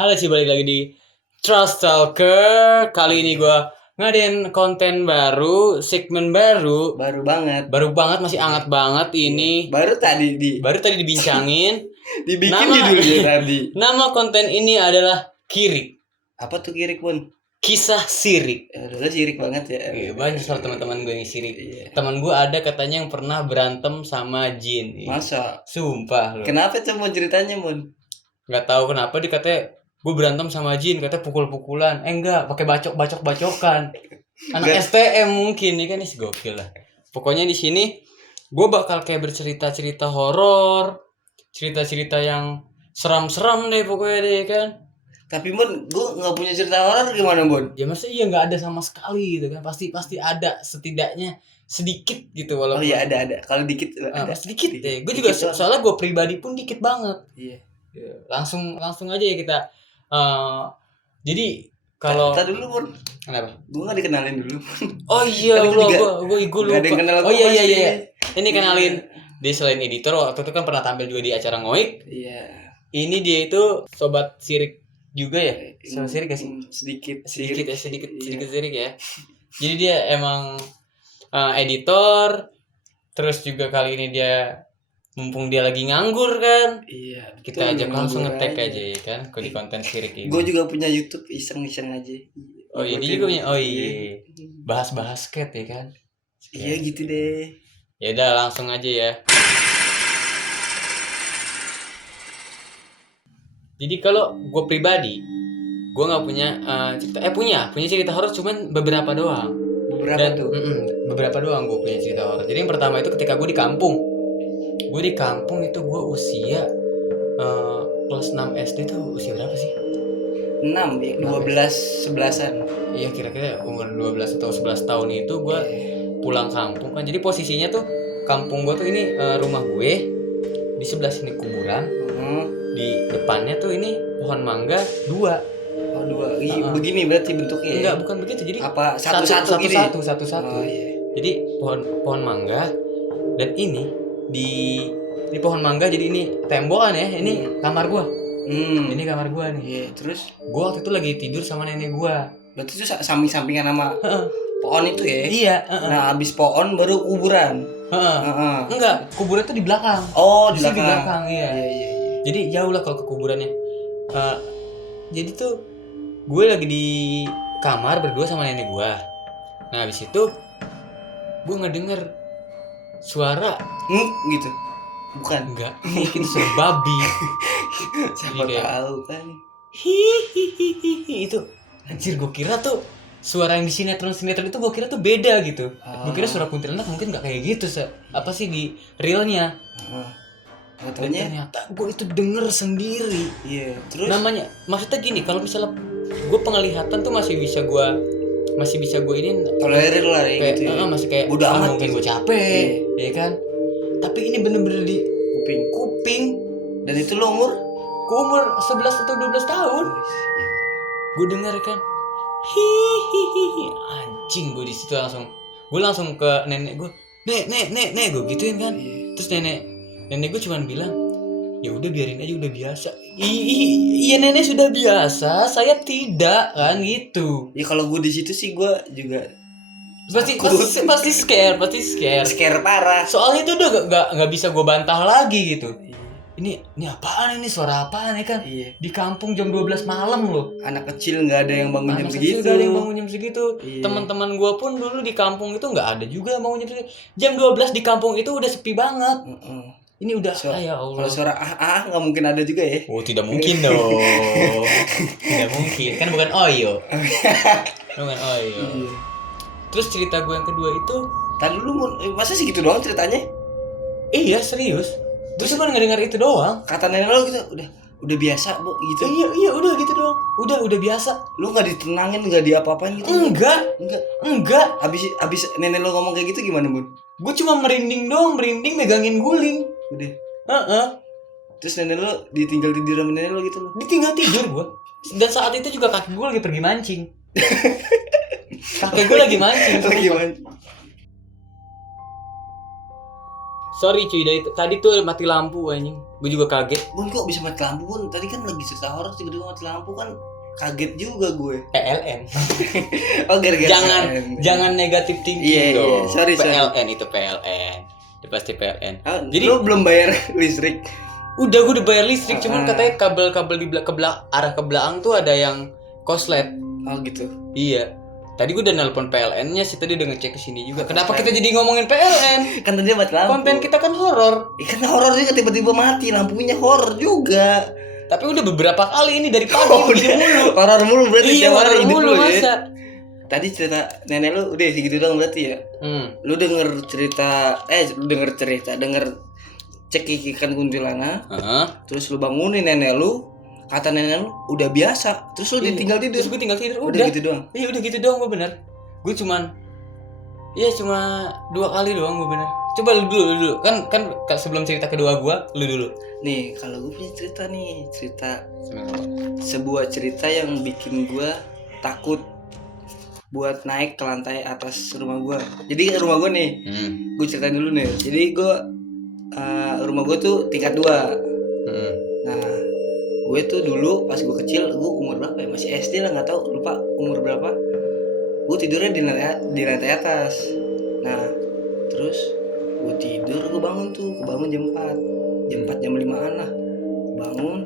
Halo sih, balik lagi di Trust Talker. Kali ini gue ngadain konten baru, segmen baru. Baru banget, masih hangat banget ini. baru tadi dibincangin. dibikin judulnya tadi. Nama konten ini adalah Kirik. Apa tuh Kirik, Bun? Kisah sirik. Dulu sirik banget ya. Iya, banyak soal teman-teman gue yang sirik. Iya. Teman gue ada katanya yang pernah berantem sama jin. Masa? Sumpah loh. Kenapa tuh mau ceritanya, Bun? Nggak tahu kenapa dia katanya gue berantem sama jin, katanya pukul-pukulan. Enggak, pakai bacok-bacokan. Anak STM mungkin, nih kan, gokil lah. Pokoknya di sini gue bakal kayak bercerita-cerita horor, cerita-cerita yang seram-seram deh pokoknya deh kan. Tapi Bun, gue nggak punya cerita horor gimana, Bun? Ya maksudnya iya nggak ada sama sekali gitu kan. Pasti ada setidaknya sedikit gitu walaupun. Oh iya ada. Kalau dikit ada. Sedikit deh. Gue juga soalnya gue pribadi pun dikit banget. Iya. Langsung aja ya kita. Jadi kalau Kita dulu, Bun. kenapa? Gue nggak dikenalin dulu. Oh iya, gue lupa. Gak ada yang kenal Oh gua iya. pasti. Ini kenalin. Dia selain editor, waktu itu kan pernah tampil juga di acara Ngoik. Iya. Ini dia itu sobat sirik juga ya? Sobat sirik gak sih? Sedikit Sedikit Iya. sirik ya. Jadi dia emang editor. Terus juga kali ini dia mumpung dia lagi nganggur kan, Iya. kita ajak langsung nganggur nge-tag aja ya kan di konten sirik ini. Gue juga punya YouTube, iseng-iseng aja. Oh iya, dia juga punya. Oh iya. Bahas basket ya kan. Iya gitu deh. Ya udah langsung aja ya. Jadi kalau gue pribadi, gue nggak punya cerita. Punya cerita horor cuman beberapa doang. Beberapa doang gue punya cerita horor. Jadi yang pertama itu ketika gue di kampung. Gue di kampung itu gue usia kelas 6 SD tuh usia berapa sih? 6 ya, 12 11-an. Iya, kira-kira umur 12 atau 11 tahun itu gue pulang kampung kan. Jadi posisinya tuh kampung gue tuh ini rumah gue, di sebelah sini kuburan, di depannya tuh ini pohon mangga 2. Oh 2. Begini berarti bentuknya. Enggak, bukan begitu. Jadi apa satu-satu gini? Satu-satu. Oh iya. Jadi pohon mangga, dan ini di pohon mangga, jadi ini tembokan ya. Ini kamar gua. Ini kamar gua nih. Iya, terus gua waktu itu lagi tidur sama nenek gua. berarti itu samping-sampingan sama pohon itu ya? Iya, Nah, habis pohon baru kuburan. Enggak, kuburan tuh di belakang. Oh, di belakang. Di belakang, iya. Jadi jauh lah kalau ke kuburannya. Jadi tuh gue lagi di kamar berdua sama nenek gue. Nah habis itu gue ngedenger suara gitu. Bukan. Enggak, itu suara babi. Siapa tahu kan. Hihihihi itu. Anjir, gue kira tuh suara yang di sinetron itu gue kira tuh beda gitu. Gue kira suara kuntilanak mungkin nggak kayak gitu apa sih di realnya. Dan ternyata gue itu denger sendiri. Iya, terus namanya maksudnya gini, kalau misalnya gue penglihatan tuh masih bisa gue ini tolerir lah ya kayak, gitu ya. masih kayak Bodo amat mungkin gue capek ya kan, tapi ini bener-bener di kuping. Dan itu lo umur 11 atau 12 tahun. Gue denger kan, hihihi, anjing. Gue di situ langsung ke nenek gue, nek gue gituin kan. Terus nenek gue cuman bilang, ya udah biarin aja, udah biasa. Iya nenek sudah biasa, saya tidak kan gitu. Ya kalau gue di situ sih gue juga pasti scare parah. Soalnya itu udah nggak bisa gue bantah lagi gitu. Ini apaan, ini suara apaan ya kan? Iya. Di kampung jam 12 malam loh. Anak kecil nggak ada yang bangun jam segitu. Nggak ada yang bangun jam segitu. Iya. Teman-teman gue pun dulu di kampung itu nggak ada juga yang bangun jam segitu. Jam 12 di kampung itu udah sepi banget. Ini udah ya Allah. Kalau suara nggak mungkin ada juga ya? Oh, tidak mungkin dong. Tidak mungkin, kan bukan Oyo. Bukan Oyo. Iya. Terus cerita gue yang kedua itu, tadi dulu masa sih gitu doang ceritanya? Iya serius. Terus cuma ngedengar itu doang. Kata nenek lo gitu, udah biasa bu gitu. Iya udah gitu doang. Udah biasa. Lu nggak ditenangin, nggak diapa-apain gitu? Enggak. Abis nenek lo ngomong kayak gitu gimana bun? Gue cuma merinding megangin guling. Udah. Terus nenek lo ditinggal tidur sama nenek lo gitu lo? Ditinggal tidur gue. Dan saat itu juga kaki gue lagi pergi mancing. Kakek gue lagi mancing. Sorry cuy, tadi tuh mati lampu anjing. Gue juga kaget. Bun kok bisa mati lampu Bun? Tadi kan lagi cerita horor tiba-tiba mati lampu kan kaget juga gue. PLN. Oh gara-gara Jangan negatif thinking Iya, dong. sorry. PLN itu PLN. Itu pasti PLN. Jadi lu belum bayar listrik. Udah, gue udah bayar listrik, cuman katanya kabel-kabel di arah ke belakang tuh ada yang koslet. Oh gitu. Iya. Tadi gue udah nelpon PLN-nya sih, tadi udah ngecek ke sini juga. Kenapa kita jadi ngomongin PLN? Kan tadi mati lampu. Konten kita kan horor. Kan horor juga tiba-tiba mati lampunya horor juga. Tapi udah beberapa kali ini dari pagi begini mulu. Horor mulu berarti Iya, tiap hari horor hidup mulu lu ya. masa. Tadi cerita nenek lu udah segitu doang berarti ya. Lu denger cekikikan kuntilanak. Terus lu bangunin nenek lu. Kata nenek lu udah biasa. Terus lu ditinggal tidur. Terus gue tinggal tidur. Udah gitu doang. Iya, udah gitu doang gue bener. Gue cuma 2 kali doang gue bener. Coba lu dulu. Kan sebelum cerita kedua gue, lu dulu. Nih, kalau gue punya cerita sebuah cerita yang bikin gue takut buat naik ke lantai atas rumah gue. Jadi rumah gue nih, gue ceritain dulu nih. Jadi gue rumah gue tuh tingkat 2. Nah, gue tuh dulu pas gue kecil, gue umur berapa ya? Masih SD lah, nggak tahu, lupa umur berapa. Gue tidurnya di lantai atas. Nah, terus gue tidur, gue bangun jam 4 jam 5-an lah. Bangun,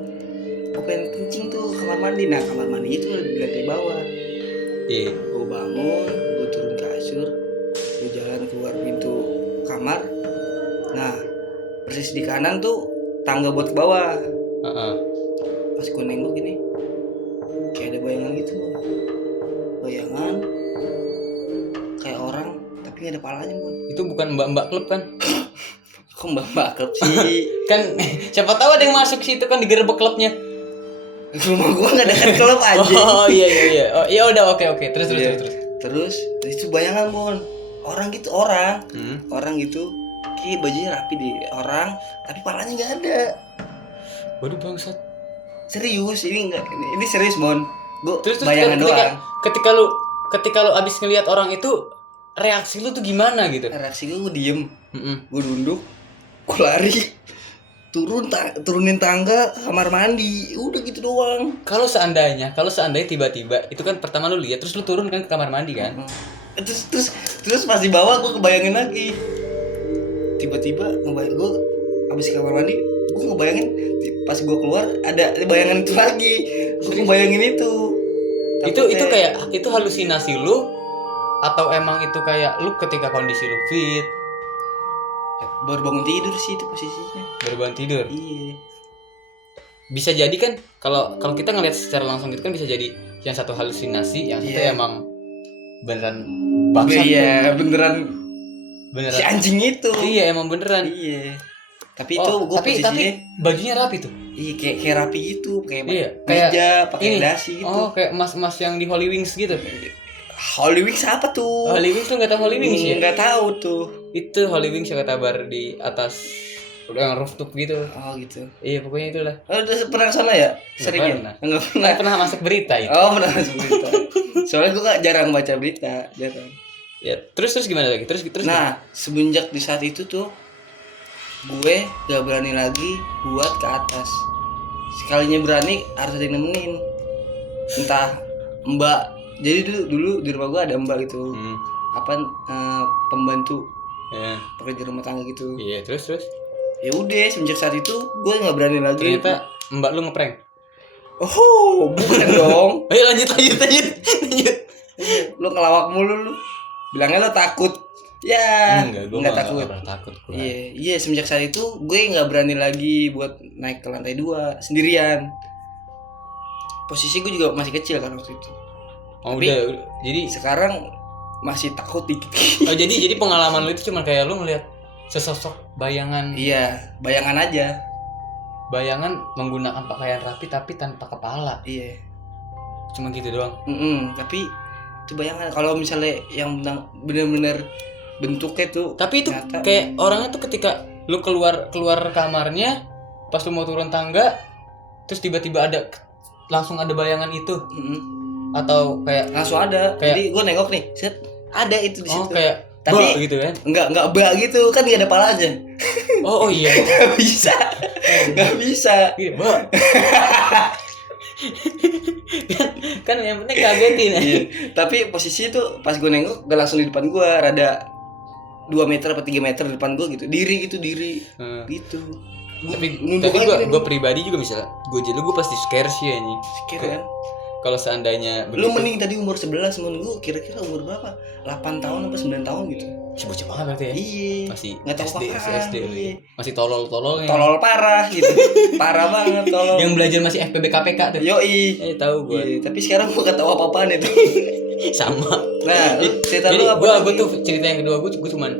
gue pengen kencing tuh kamar mandi. Nah, kamar mandi itu di lantai bawah. Gue bangun, gue turun kasur, gue jalan keluar pintu kamar. Nah, persis di kanan tuh tangga buat ke bawah. Pas gue nengok gini, kayak ada bayangan gitu. Bayangan kayak orang tapi gak ada palanya, Bun. Itu bukan mbak-mbak klub kan? Kok mbak-mbak klub sih? Kan siapa tahu ada yang masuk situ kan, digerebek klubnya. Rumah gua enggak dekat klub aja. Oh iya. Oh iya, udah oke. Terus. Terus itu bayangan, Bun. Orang gitu. Orang gitu. Kayak bajunya rapi di orang, tapi palanya enggak ada. Waduh bangsat. Serius, ini serius, Bon. Gua Terus bayangan doang. Ketika lu abis ngelihat orang itu, reaksi lu tuh gimana gitu? Reaksi gue diem. Gue duduk, gue lari, turunin tangga kamar mandi, udah gitu doang. Kalau seandainya tiba-tiba itu kan pertama lu lihat, terus lu turun kan ke kamar mandi kan? Terus pas di bawah gue kebayangin lagi. Tiba-tiba gue abis kamar mandi, gue ngebayangin pas gue keluar ada bayangan itu lagi. Gue ngebayangin itu. Itu kayak itu halusinasi lu atau emang itu kayak lu ketika kondisi lu fit? Baru bangun tidur sih itu posisinya. Baru bangun tidur. Iya. Bisa jadi kan kalau kita ngelihat secara langsung itu kan bisa jadi yang satu halusinasi, yang satu emang beneran bangsat. Iya, beneran si anjing itu. Iya, emang beneran. Iya. Tapi itu gue posisinya tapi bajunya rapi tuh. Iya, kayak rapi gitu, kayak meja, pakai dasi gitu. Oh, kayak mas-mas yang di Holy Wings gitu. Holy Wings apa tuh? Holy Wings tuh enggak tahu Holy Wings ya? Enggak tahu tuh. Itu Holy Wings yang kabar di atas yang rooftop gitu. Oh, gitu. Iya, pokoknya itulah. Oh, udah pernah ke sana ya? Sering pernah. Enggak pernah. Pernah masuk berita itu. Oh, pernah masuk berita. Soalnya gue jarang baca berita, jarang. Ya, terus gimana lagi? Terus. Nah, semenjak di saat itu tuh gue gak berani lagi buat ke atas. Sekalinya berani harus ada yang nemenin. Entah mbak. Jadi dulu di rumah gue ada mbak gitu. Pembantu. Ya. Pekerja rumah tangga gitu. Iya, terus. Ya udah, semenjak saat itu gue nggak berani lagi. Ternyata mbak lu ngeprank. Oh, bukan dong. Ayo lanjut. Lu ngelawak mulu lu. Bilangnya lu takut. Ya, enggak takut. Iya, semenjak saat itu gue nggak berani lagi buat naik ke lantai 2 sendirian. Posisi gue juga masih kecil kan waktu itu. Oh, tapi udah. Jadi sekarang masih takut dikit. Oh, jadi pengalaman lu itu cuma kayak lu ngelihat sesosok bayangan. Iya, bayangan aja. Bayangan menggunakan pakaian rapi tapi tanpa kepala. Iya. Cuma gitu doang. Tapi itu bayangan. Kalau misalnya yang benar-benar bentuknya tuh. Tapi itu nyata, kayak orangnya tuh ketika lu keluar kamarnya, pas lu mau turun tangga, terus tiba-tiba langsung ada bayangan itu. Atau kayak langsung ada. Jadi gue nengok nih, set ada itu di situ. Oh, kayak Tapi gitu kan. enggak bak gitu kan, nggak ada palanya. Oh iya. Nggak bisa. Nggak bisa. Iya, Mbak. kan yang penting kagetin aja. Iya. Tapi posisi itu pas gue nengok gak langsung di depan gue, rada 2 meter atau 3 meter di depan gue gitu. Diri gitu gitu. Tapi Nunduk tapi aja gue pribadi juga misalnya gue jadi gue pasti scare sih ya nih. kan. Kalau seandainya Lu mending tadi umur 11, menurut gue kira-kira umur berapa? 8 tahun apa 9 tahun gitu. masih bocah banget berarti ya. Iya. Masih Nggak tahu SD, apa-apaan, SD iya. masih tolol-tololnya. Tolol parah gitu. Parah banget tolol. Yang belajar masih FPB KPK tuh. Yoi. Tahu gue. Iya, tapi sekarang gue gak tahu apa-apaan itu. Sama. Nah, cerita Jadi lu apa? gue tuh cerita yang kedua gue cuman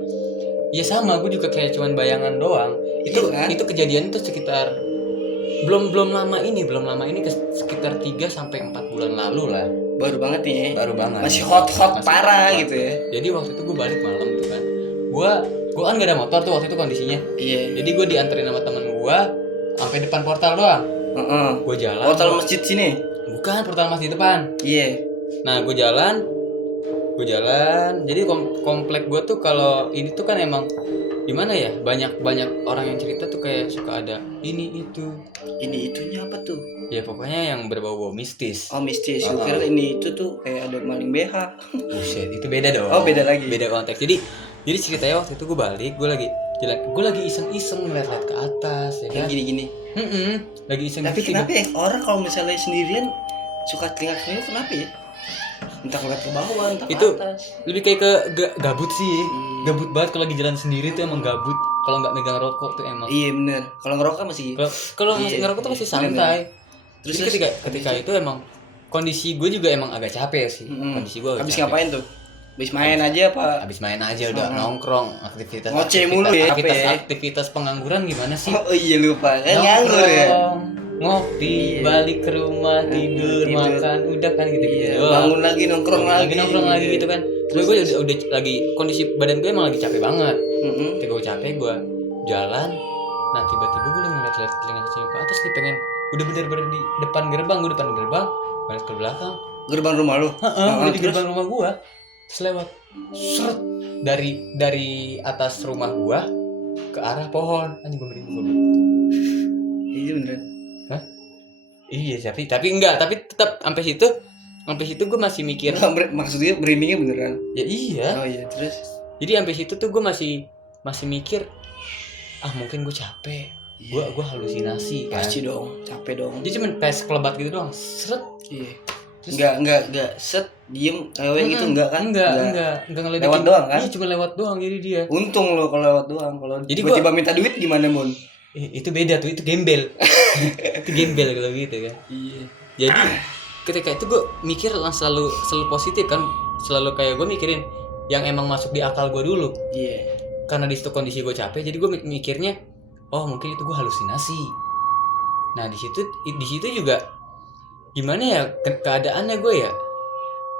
ya sama, gue juga kayak cuman bayangan doang. Itu Iya kan? itu kejadian tuh sekitar belum lama ini sekitar 3 sampai 4 bulan lalu lah. Baru banget nih ya. Baru banget. Masih hot Masih parah hot. gitu ya. Jadi waktu itu gue balik malam tuh kan. Gue kan gak ada motor tuh waktu itu kondisinya. Iya. Jadi gue dianterin sama temen gue sampai depan portal doang. Heeh. Gue jalan. Portal masjid sini. Bukan, portal masjid depan. Iya. Nah gue jalan. Jadi komplek gue tuh kalau ini tuh kan emang gimana ya, banyak orang yang cerita tuh kayak suka ada ini itu. Ini itunya apa tuh? Ya pokoknya yang berbau-bau mistis. Oh mistis. Gue kira ini itu tuh kayak ada maling BH. Buset, itu beda dong. Oh beda lagi. Beda konteks. Jadi ceritanya waktu itu gue balik, gue lagi jalan, gue lagi iseng ngeliat ke atas ya kan. Yang gini-gini. Lagi iseng. Tapi gitu, kenapa ya orang kalau misalnya sendirian suka telinga kenapa ya? Entah ngeliat ke bawah, entah Itu ke atas. lebih kayak ke gabut sih. Gabut banget kalau lagi jalan sendiri tuh emang gabut. Kalau nggak megang rokok tuh emang. Iya bener. Kalau ngerokok kan masih. Kalau Iya, ngerokok tuh masih bener. santai. Terus Jadi ketika itu emang kondisi gue juga emang agak capek sih. Kondisi gue agak Habis capek. ngapain tuh? Habis main aja apa? Habis main aja udah nongkrong, aktivitas Ngoceh mulu ya, apa ya? aktivitas pengangguran gimana sih? Oh iya lupa. Kan nganggur ya. Ngopi, Iya. balik ke rumah, tidur, makan, udah kan gitu-gitu. Iya, bangun lagi nongkrong lagi. nongkrong lagi gitu kan. Terus gue udah lagi kondisi badan gue emang lagi capek banget. Heeh. Ketika gue capek gue jalan, nah tiba-tiba gue lagi ngeliat telinga ke atas nih, pengen udah bener-bener di depan gerbang, balik ke belakang. Gerbang rumah lu? Udah di gerbang rumah gua. Terus lewat seret dari atas rumah gua ke arah pohon. Anjing gua merinding. Iya beneran. Hah? Iya, tapi enggak, tapi tetap sampai situ gua masih mikir. Maksudnya merindingnya beneran. Ya iya. Oh iya, terus Jadi sampai situ tuh gua masih mikir, mungkin gua capek. Gua halusinasi kan. pasti dong, capek dong. Jadi cuman kayak sekelebat gitu doang. Seret. Iya. Terus- Enggak set diem gitu enggak kan? Enggak ngeledekin. Lewat doang kan? Iya, cuma lewat doang jadi dia. Untung lo kalau lewat doang. Kalau Jadi tiba-tiba minta duit gimana, Mon? Itu beda tuh, itu gembel. Itu gembel kalau gitu kan. Iya. Jadi ketika itu gue mikir selalu positif kan, selalu kayak gue mikirin yang emang masuk di akal gue dulu. Iya. Karena di situ kondisi gue capek, jadi gue mikirnya, oh mungkin itu gue halusinasi. Nah di situ juga gimana ya keadaannya gue ya,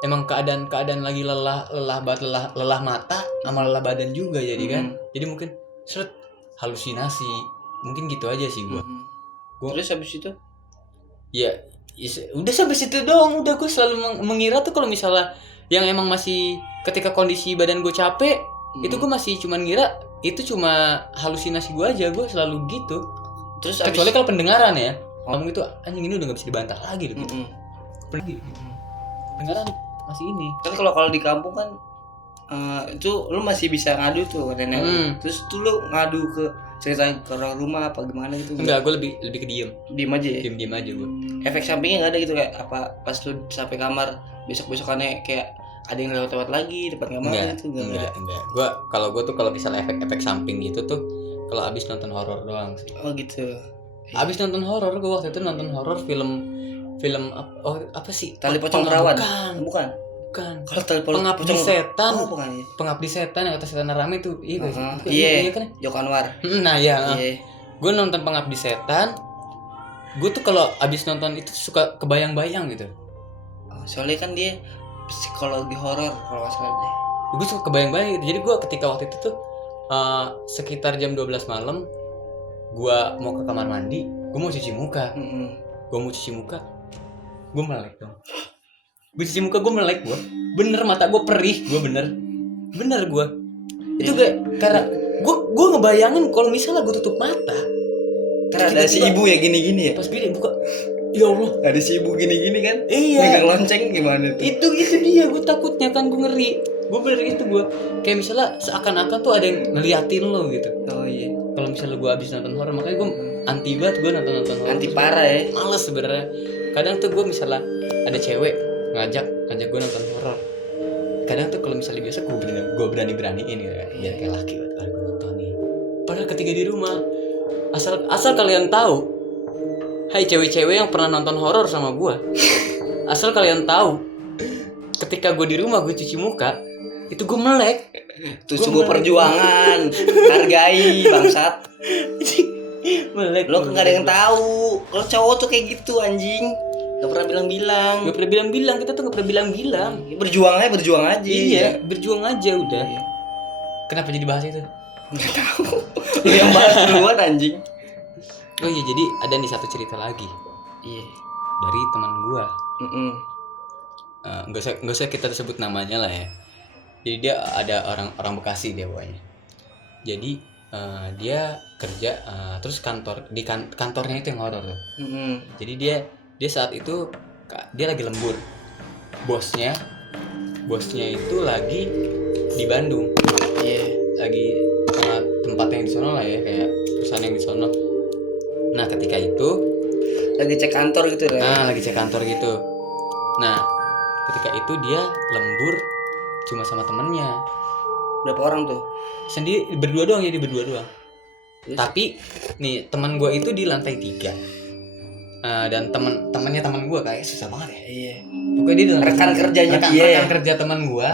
emang keadaan lagi lelah mata sama lelah badan juga jadi kan. Jadi mungkin halusinasi, mungkin gitu aja sih gue. Terus habis itu? Ya udah sampai situ doang. Udah gue selalu mengira tuh kalau misalnya yang emang masih ketika kondisi badan gue capek, itu gue masih cuman ngira itu cuma halusinasi gue aja. Gue selalu gitu. Terus Kecuali kalau pendengaran ya, ngomong itu anjing ini udah gak bisa dibantah lagi loh gitu. Pergi. Pendengaran masih ini. Kan kalau di kampung kan itu lu masih bisa ngadu tuh ke nenek. Terus tuh lu ngadu ke cerita ke orang rumah apa gimana gitu? Enggak, gue lebih ke diem aja ya. diem aja gue. Efek sampingnya nggak ada gitu kayak apa pas lu sampai kamar besok-besokannya kayak ada yang lewat lagi depan kamar gitu enggak. Kalau gue tuh kalau misalnya efek samping gitu tuh kalau abis nonton horor doang sih. Oh gitu. Abis nonton horor, gue waktu itu nonton horor film apa sih? Tali pocong perawan. Bukan. Kalau tali Pengabdi pocong setan. Oh, bukan ya. Pengabdi setan yang kata setan rame itu. Iya sih. Iya kan? Joko Anwar. Nah ya. Iya. Gue nonton Pengabdi Setan. Gue tuh kalau abis nonton itu suka kebayang-bayang gitu. Soalnya kan dia psikologi horor kalau nggak salah deh. Gue suka kebayang-bayang gitu. Jadi gue ketika waktu itu tuh sekitar jam 12 malam, gue mau ke kamar mandi, gue mau cuci muka. Gue melek dong. Gue cuci muka, gue melek gue. Bener mata gue perih, gue bener gue. Itu kayak karena gue ngebayangin kalau misalnya gue tutup mata, Karena ada si ibu ya gini-gini ya. pas gini buka, ya Allah, Ada si ibu gini-gini kan. iya, Megang lonceng gimana tuh? itu dia, gue takutnya kan, gue ngeri, gue bener itu gue kayak misalnya seakan-akan tuh ada yang ngeliatin lo gitu. Oh iya. Kalau misalnya gue abis nonton horor, makanya gue anti banget gue nonton horor. Anti parah ya. Males sebenarnya. Kadang tuh gue misalnya ada cewek ngajak gue nonton horor. Kadang tuh kalau misalnya biasa gue beraniin gitu ya. Biar kayak laki banget gue nonton nih. Padahal ketika di rumah, asal kalian tahu, hai cewek-cewek yang pernah nonton horor sama gue, asal kalian tahu, ketika gue di rumah gue cuci muka, itu gue melek. Itu sebuah perjuangan. Hargai bangsat. Melek. Lo nggak ada yang tahu. Kalau cowok tuh kayak gitu anjing. Gak pernah bilang-bilang. Gak pernah bilang-bilang, kita tuh gak pernah bilang-bilang. Berjuang aja. Iya, berjuang aja udah. Kenapa jadi bahas itu? Nggak tahu. Lo yang bahas duluan anjing. Oh iya, jadi ada nih satu cerita lagi. Iya. Dari teman gua. Mm-mm. Nggak usah kita sebut namanya lah ya. Jadi dia ada orang Bekasi dia pokoknya. Jadi dia kerja terus kantornya itu yang horor tuh. Mm-mm. Jadi dia saat itu dia lagi lembur. Bosnya itu lagi di Bandung. Iya. Lagi tempat yang di sono lah ya, kayak perusahaan yang di sono. Nah, ketika itu Lagi cek kantor gitu lah. lagi cek kantor gitu. Nah, ketika itu dia lembur cuma sama temennya. Berapa orang tuh? Sendiri berdua doang, jadi berdua doang. Terus? Tapi nih teman gue itu di lantai 3. Dan temannya teman gue kayak susah banget ya. Iya. Pokoknya dia di lantai Rekan 1. kerjanya dia. Rekan kerja teman gue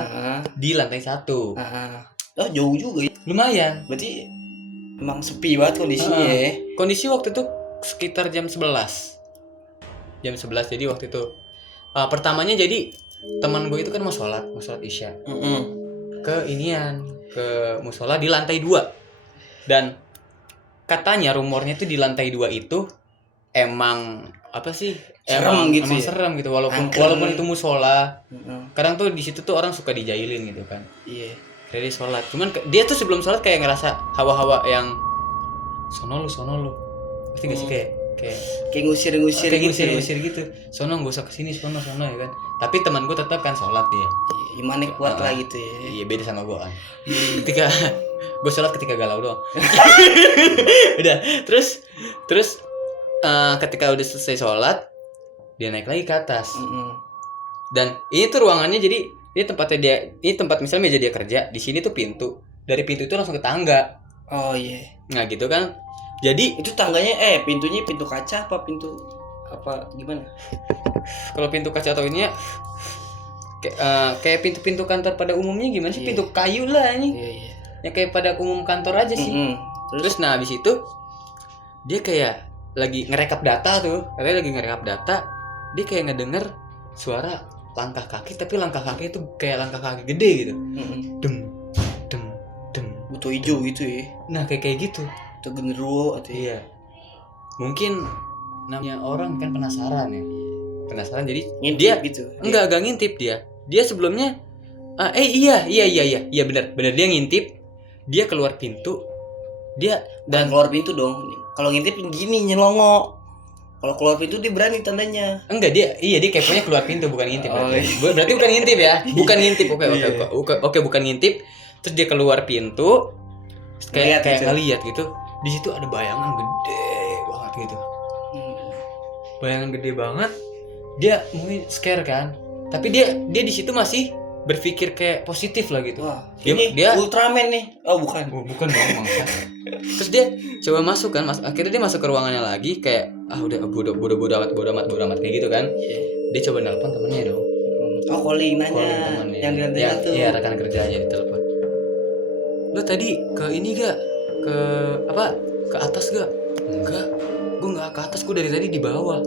di lantai 1. Oh jauh juga ya. Lumayan. Berarti emang sepi banget kondisinya ya. Kondisi waktu itu sekitar jam 11. Jam 11, jadi waktu itu pertamanya jadi teman gue itu kan mau sholat isya. Ke musola di lantai 2. Dan katanya rumornya tuh di lantai 2 itu emang apa sih? Serem gitu emang ya? serem gitu, walaupun itu musola. Kadang tuh di situ tuh orang suka dijailin gitu kan. Iya. Kira dia sholat. Cuman dia tuh sebelum sholat kayak ngerasa hawa-hawa yang sono lu. Pasti gak sih Kayak ngusir gitu. Sono gak usah kesini, sono ya kan. Tapi teman gue tetap kan sholat dia. Imannya kuat lah gitu ya. Iya, beda sama gue kan. Ketika gue sholat ketika galau doang. Udah, terus ketika udah selesai sholat, dia naik lagi ke atas. Dan ini tuh ruangannya, jadi ini tempat misalnya meja dia kerja, di sini tuh pintu. Dari pintu itu langsung ke tangga. Oh iya. Nah gitu kan. Jadi itu tangganya pintunya pintu kaca apa pintu apa gimana? Kalau pintu kaca atau ini ya kayak pintu-pintu kantor pada umumnya gimana sih? Pintu kayu lah ini. Iya. Ya kayak pada umum kantor aja sih. Terus nah habis itu dia kayak lagi ngerekap data tuh. Katanya lagi ngerekap data, dia kayak ngedenger suara langkah kaki, tapi langkah kaki itu kayak langkah kaki gede gitu. Dem. Butuh hijau gitu ya. Nah, kayak gitu. Atau genderuwo atau iya. Mungkin namanya orang kan penasaran ya. Penasaran jadi ngintip dia gitu. Enggak ngintip dia. Dia sebelumnya iya benar dia ngintip. Dia keluar pintu. Dan keluar pintu dong. Kalau ngintip gini nyelongo. Kalau keluar pintu dia berani tandanya. Enggak, dia keponya keluar pintu, bukan ngintip. Berarti bukan ngintip ya. Bukan ngintip. Oke, bukan ngintip. Terus dia keluar pintu kayak ngeliat gitu. Di situ ada bayangan gede banget gitu. Bayangan gede banget. Dia mungkin scare kan. Tapi dia di situ masih berpikir kayak positif lah gitu. Wah, dia Ultraman nih. Oh, bukan. Bukan dong, mangsa. Terus dia coba masuk kan, akhirnya dia masuk ke ruangannya lagi kayak udah bodo amat kayak gitu kan. Dia coba nelpon temennya dong. Calling nanya. Yang di lantai satu. Iya, rekan kerjanya ditelepon. Lo tadi ke ini gak? Ke atas gak? Enggak, gue gak ke atas, gue dari tadi di bawah.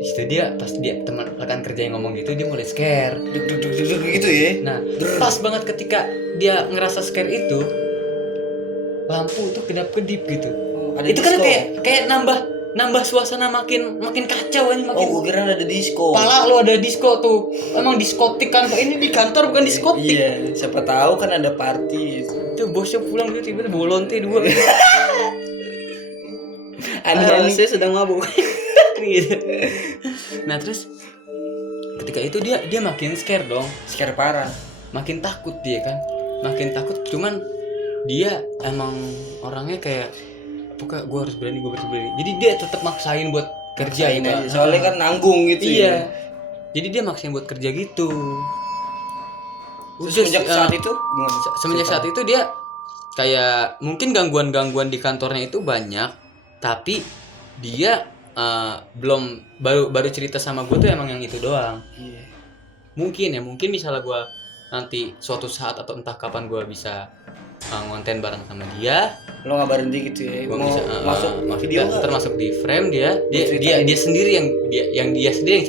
Di situ pas dia teman rekan kerja yang ngomong gitu, dia mulai scare. Duk gitu ya. Nah, pas banget ketika dia ngerasa scare itu, lampu tuh kedap-kedip gitu. Ada itu kan disco. kayak nambah nambah suasana makin kacau ini, makin. Oh, gue kira ada disco. Pala lu ada disco tuh. Emang diskotik kan? Ini di kantor bukan diskotik. Iya, siapa tahu kan ada party. Tuh bosnya pulang gitu tiba-tiba bawa lonte 2. Aneh. Saya sedang mabuk. Gitu. Nah, terus ketika itu dia makin scare dong. Scare parah. Makin takut dia kan. Makin takut, cuman dia emang orangnya kayak pokoknya gue harus berani. Jadi dia tetap maksain buat kerja Maksain gitu. aja. Soalnya kan nanggung gitu. Iya. Ya. Jadi dia maksain buat kerja gitu. Terus semenjak saat itu gimana? Semenjak saat itu dia kayak mungkin gangguan di kantornya itu banyak, tapi dia baru cerita sama gue tuh emang yang itu doang. Iya. Mungkin misalnya gue nanti suatu saat atau entah kapan gue bisa ngonten bareng sama dia, Lo ngabarin dia gitu ya. gue Mau bisa masuk video nggak? termasuk di frame dia sendiri yang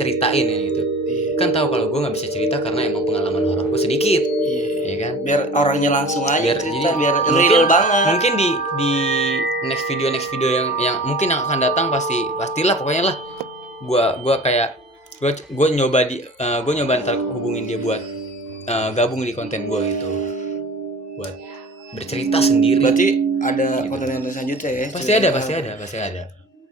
ceritain ya gitu. Iya. Kan tahu kalau gue nggak bisa cerita karena emang pengalaman orang gue sedikit. Iya. Ya kan? Biar orangnya langsung aja cerita, biar mungkin real banget. Mungkin di next video yang mungkin yang akan datang pastilah pokoknya lah. Gua kayak gue nyoba ntar hubungin dia buat gabung di konten gue gitu. Buat bercerita sendiri. Berarti ada Gitu. konten selanjutnya ya? Pasti ada.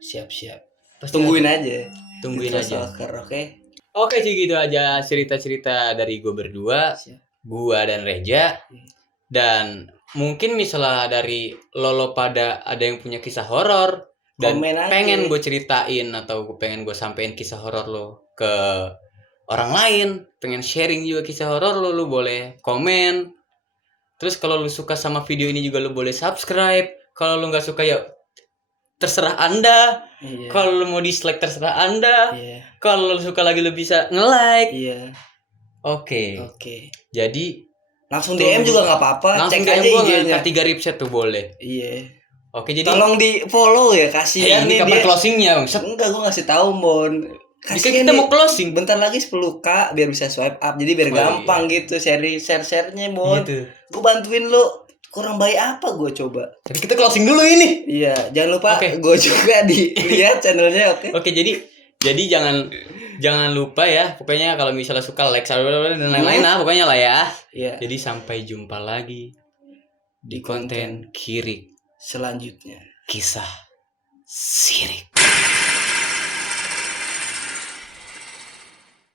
Siap. Pasti Tungguin ada. aja. Tungguin Gitu, aja. Stalker, oke? Oke sih gitu aja cerita-cerita dari gue berdua. Siap. Gua dan Reja. Dan mungkin misalnya dari lo pada ada yang punya kisah horor dan Komen aja. pengen gue ceritain atau pengen gue sampein kisah horor lo ke orang lain, pengen sharing juga kisah horor lo boleh komen. Terus kalau lo suka sama video ini juga lo boleh subscribe. Kalau lo nggak suka ya terserah Anda. Iya. Kalau lo mau dislike terserah Anda. Iya. Kalau lo suka lagi lo bisa nge-like. Iya. Oke. Jadi Langsung DM juga nggak apa-apa. langsung Cek DM aja gue IG-nya. K3 Ripset tuh boleh. Iya. Oke, jadi Tolong di follow ya, kasihan ini nih kapan dia. closingnya bang? Enggak, gue ngasih tahu Mon. Jika Kasihan kita nih. mau closing Bentar lagi 10k biar bisa swipe up. Jadi biar Oh, gampang gitu share-nya Mon. gitu. Gue bantuin lo. Kurang baik apa gue coba? Tapi kita closing dulu ini. Iya, jangan lupa Oke. gue juga dilihat channelnya, oke? Oke, jadi jangan lupa ya. Pokoknya kalau misalnya suka like dan lain-lain lah pokoknya lah ya. Iya. Jadi sampai jumpa lagi di konten Kirik Selanjutnya. Kisah Sirik.